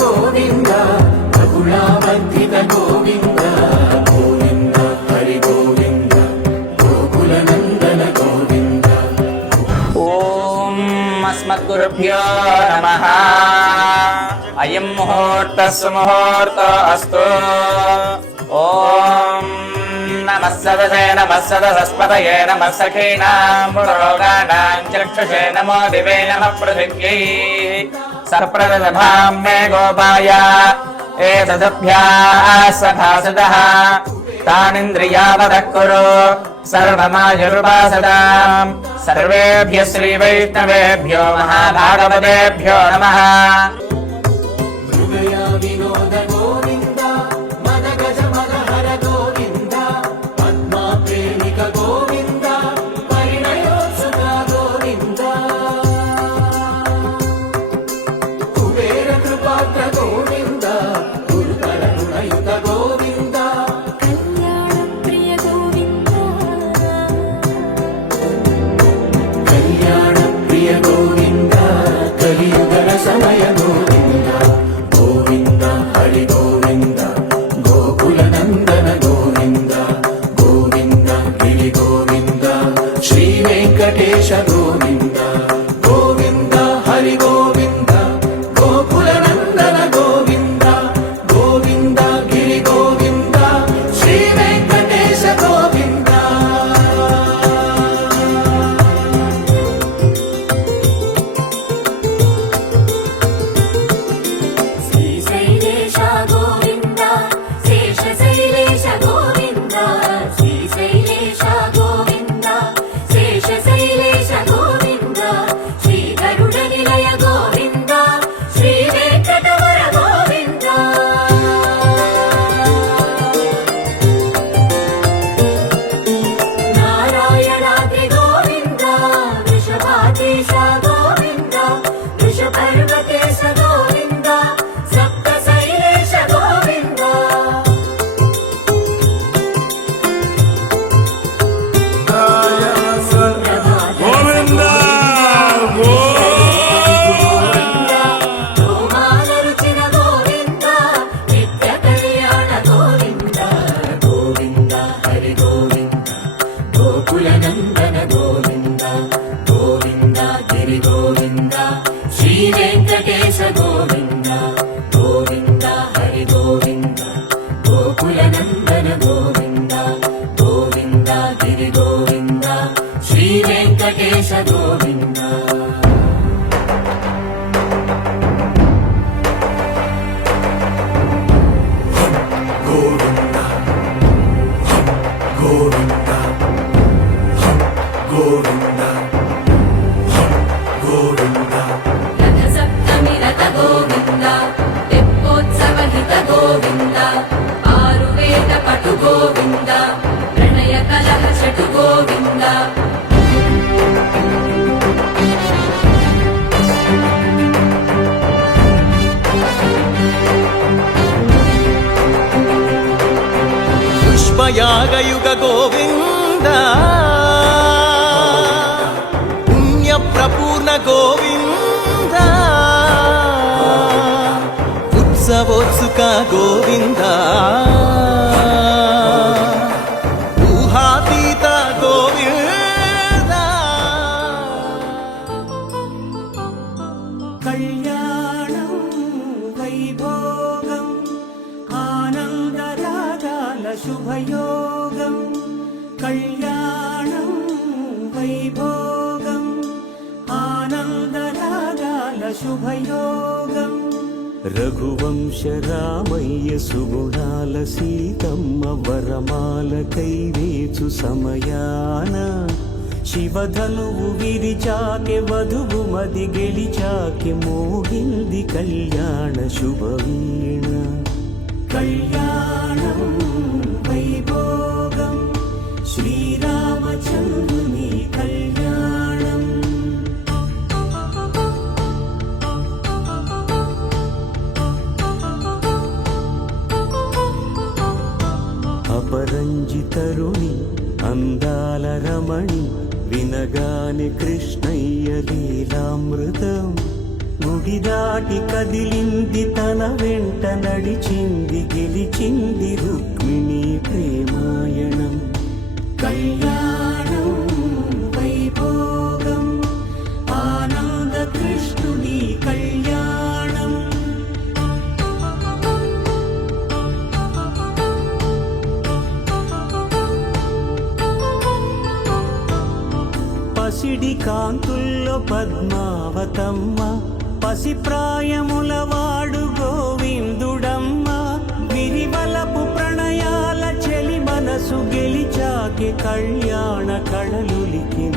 గోవింద రఘుళావర్ధిత గోవింద గోవింద హరి గోవింద గోకుల నందన గోవింద. ఓం అస్మద్గురుభ్యో నమః. అయం ముహూర్తః సుముహూర్తో అస్తు. ఓం నమః సదసే నమః సదసస్పతయే నమః సఖీనాం పురోగాణాం చక్షుషే నమో దివే నమః పృథివ్యై సప్రదభాం మే గోపాయ ఏతదభ్యాः సభాసదः తానింద్రియావదః కురు సర్వమాయుర్వాసదాం. సర్వేభ్యः శ్రీవైష్ణవేభ్యో మహాభాగవతేభ్యో నమః. హృదయ వినోద గోవింద మద గజ మద హర గోవింద పద్మా ప్రేమిక గోవింద పరిణయోత్సుక గోవింద కుబేర కృపాత్ర గోవింద గురుతర గుణయుత గోవింద కళ్యాణ ప్రియ గోవింద కళ్యాణ ప్రియ గోవింద కలియుగ సమయ గోవింద గోవింద హరి గోవింద గోకుల నందన గోవింద గోవింద గిరి గోవింద శ్రీ వెంకటేశ గోవింద గోవింద హరి గోవింద గోకుల నందన గోవింద గోవింద గిరి గోవింద శ్రీ వెంకటేశ గోవింద. శ్రీశైలేశ గోవింద శేషశైలేశ గోవింద శ్రీశైలేశ గోవింద శేషశైలేశ గోవింద శ్రీ గరుడ నిలయ గోవింద శ్రీ వెంకటవర గోవింద. నారాయణాద్రి గోవింద వృషభాదేశ గోవింద వృషపర్వతేశ గోవింద సప్త శైలేశ గోవింద. గోవింద గోమాల రుచిన గోవింద నిత్య కళ్యాణ గోవింద గోవింద హరి గోవింద గోకుల నందన గోవింద గోవింద గిరి గోవింద శ్రీ వెంకటేశ గోవింద గోవింద హరి గోవింద గోకుల నందన గోవింద గోవింద గిరి గోవింద శ్రీ వెంకటేశ గోవింద. గోవింద గోవింద గోవింద గోవింద రథ సప్తమి రథ గోవింద తెప్పోత్సవ హిత గోవింద ఆరువేద పటు గోవింద ప్రణయ కలహ షటు గోవింద. పుష్పయాగయుగ గోవింద పుణ్య ప్రపూర్ణ గోవింద ఉత్సవోత్సుక గోవింద ఊహాతీత గోవింద. కళ్యాణం వైభోగం ఆనందరాగాల శుభయోగం కళ్యాణం వైభోగం ఆనందరాగాల శుభయోగం. రఘువంశ రామయ్య సుగుణాల సీతమ్మ వరమాల కైవేచు సమయాన శివధనువు విరిచాకె వధువు మది గెలిచాకె మోగింది కళ్యాణ శుభవీణ. కళ్యాణం వైభోగం శ్రీరామచంద్రుని కళ్యాణం. అపరంజి తరుణి అందాల రమణి వినగాని కృష్ణయ్య లీలామృతం గుడి దాటి కదిలింది తన వెంట నడిచింది గెలిచింది రుక్మిణి ప్రేమాయణం కళ్యాణం వైభోగం ఆనంద కృష్ణుని కళ్యాణం పసిడి కాంతుల్లో పద్మావతమ్మ పసిప్రాయముల వాడు గోవిందుడమ్మ విరివలపు ప్రణయాల చెలి మనసు గెలిచాకే కళ్యాణ కళలులికినాడమ్మ